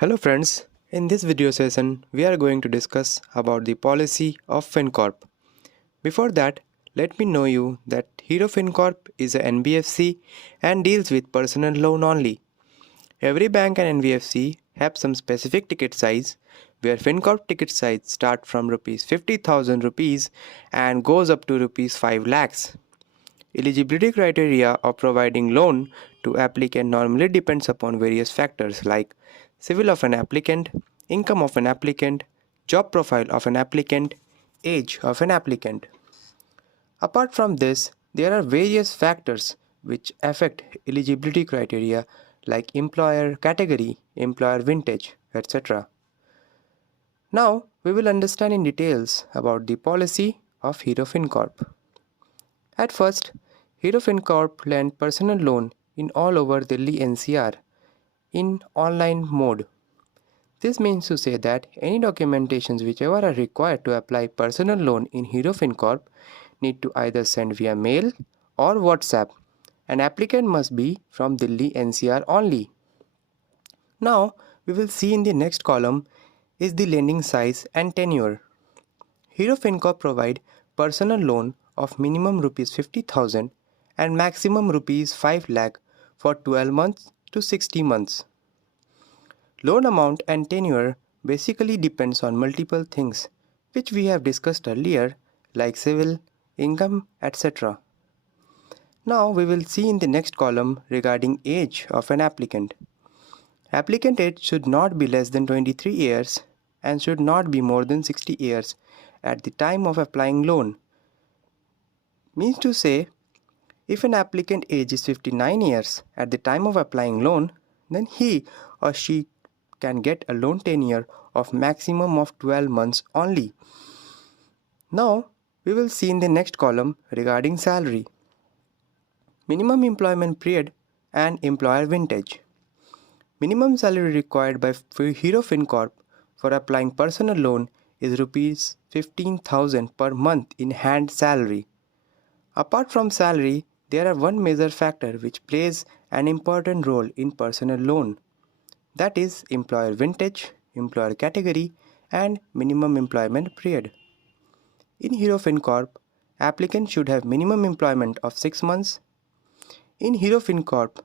Hello friends, in this video session we are going to discuss about the policy of Fincorp. Before that, let me know you that Hero Fincorp is a NBFC and deals with personal loan only. Every bank and NBFC have some specific ticket size where Fincorp ticket size start from rupees 50,000 rupees and goes up to rupees 5 lakhs. Eligibility criteria of providing loan to applicant normally depends upon various factors like civil of an applicant, income of an applicant, job profile of an applicant, age of an applicant. Apart from this, there are various factors which affect eligibility criteria like employer category, employer vintage, etc. Now, we will understand in details about the policy of Hero Fincorp. At first, Hero Fincorp lent personal loan in all over Delhi NCR in online mode. This means to say that any documentations whichever are required to apply personal loan in Hero Fincorp need to either send via mail or WhatsApp. An applicant must be from Delhi NCR only. Now, we will see in the next column is the lending size and tenure. Hero Fincorp provide personal loan of minimum rupees 50,000 and maximum rupees 5 lakh for 12 months to 60 months. Loan amount and tenure basically depends on multiple things which we have discussed earlier like civil, income, etc. Now we will see in the next column regarding age of an applicant. Applicant age should not be less than 23 years and should not be more than 60 years at the time of applying loan. Means to say, if an applicant age is 59 years at the time of applying loan, then he or she can get a loan tenure of maximum of 12 months only. Now, we will see in the next column regarding salary, minimum employment period and employer vintage. Minimum salary required by Hero Fincorp for applying personal loan is rupees 15,000 per month in hand salary. Apart from salary, there are one major factor which plays an important role in personal loan. That is employer vintage, employer category and minimum employment period. In Hero Fincorp, applicant should have minimum employment of 6 months. In Hero Fincorp,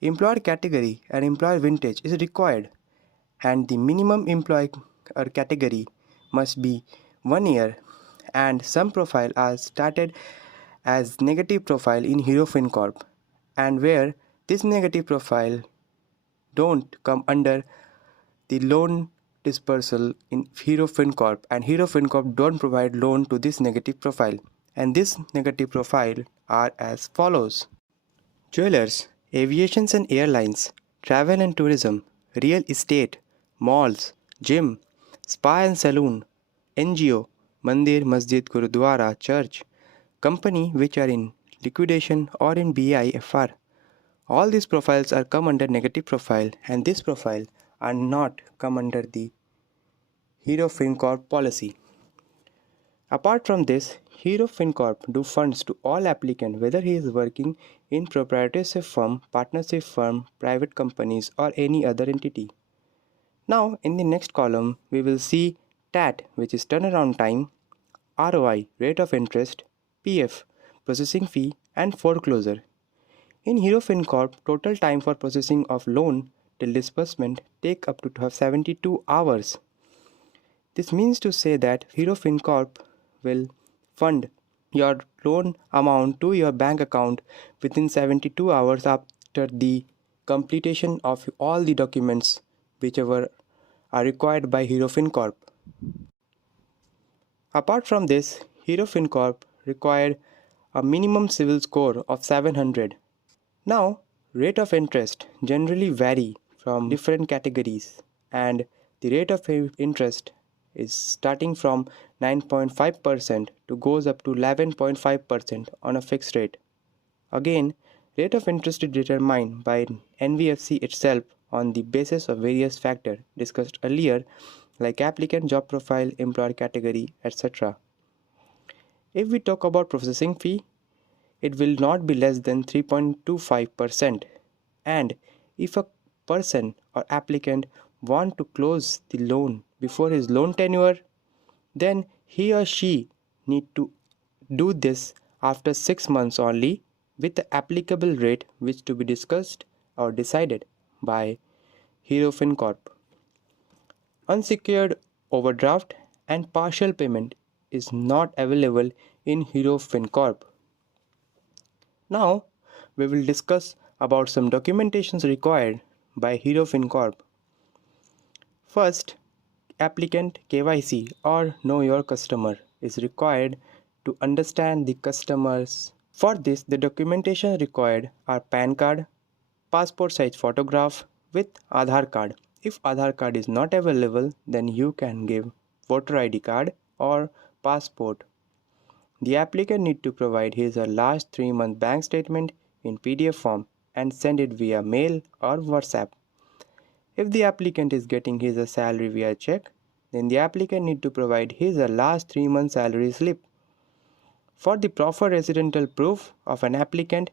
employer category and employer vintage is required and the minimum employer category must be 1 year and some profile are started as negative profile in Hero Fincorp and where this negative profile don't come under the loan dispersal in Hero Fincorp and Hero Fincorp don't provide loan to this negative profile and this negative profile are as follows: jewelers, aviations and airlines, travel and tourism, real estate, malls, gym, spa and saloon, NGO, mandir, masjid, gurudwara, church, company which are in liquidation or in BIFR. All these profiles are come under negative profile and this profile are not come under the Hero Fincorp policy. Apart from this, Hero Fincorp do funds to all applicant whether he is working in proprietorship firm, partnership firm, private companies or any other entity. Now in the next column we will see TAT which is turnaround time, ROI rate of interest, PF processing fee and foreclosure. In Hero Fincorp, total time for processing of loan till disbursement take up to 72 hours. This means to say that Hero Fincorp will fund your loan amount to your bank account within 72 hours after the completion of all the documents whichever are required by Hero Fincorp. Apart from this, Hero Fincorp required a minimum civil score of 700. Now, rate of interest generally vary from different categories and the rate of interest is starting from 9.5% to goes up to 11.5% on a fixed rate. Again, rate of interest is determined by NBFC itself on the basis of various factors discussed earlier like applicant, job profile, employer category, etc. If we talk about processing fee, it will not be less than 3.25%, and if a person or applicant want to close the loan before his loan tenure, then he or she need to do this after 6 months only with the applicable rate which to be discussed or decided by Hero Fincorp. Unsecured overdraft and partial payment is not available in Hero Fincorp. Now, we will discuss about some documentations required by Hero Fincorp. First, applicant KYC or Know Your Customer is required to understand the customers. For this, the documentation required are PAN card, passport size photograph with Aadhaar card. If Aadhaar card is not available, then you can give voter ID card or passport. The applicant need to provide his or last 3-month bank statement in PDF form and send it via mail or WhatsApp. If the applicant is getting his or salary via check, then the applicant need to provide his or last 3 months salary slip. For the proper residential proof of an applicant,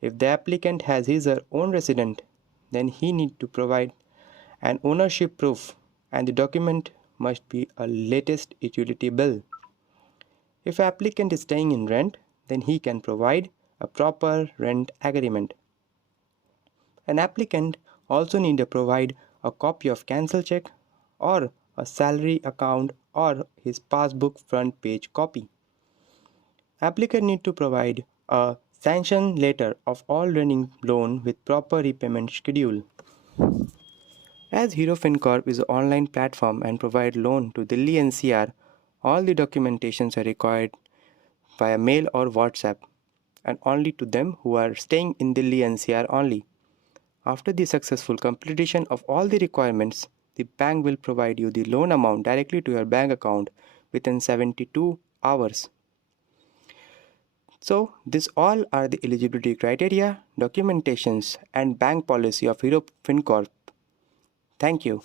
if the applicant has his or own resident, then he need to provide an ownership proof and the document must be a latest utility bill. If applicant is staying in rent, then he can provide a proper rent agreement. An applicant also need to provide a copy of cancel check or a salary account or his passbook front page copy. Applicant need to provide a sanction letter of all running loan with proper repayment schedule. As Hero Fincorp is an online platform and provide loan to Delhi NCR, all the documentations are required via mail or WhatsApp and only to them who are staying in Delhi NCR only. After the successful completion of all the requirements, the bank will provide you the loan amount directly to your bank account within 72 hours. So, these all are the eligibility criteria, documentations, and bank policy of Hero Fincorp. Thank you.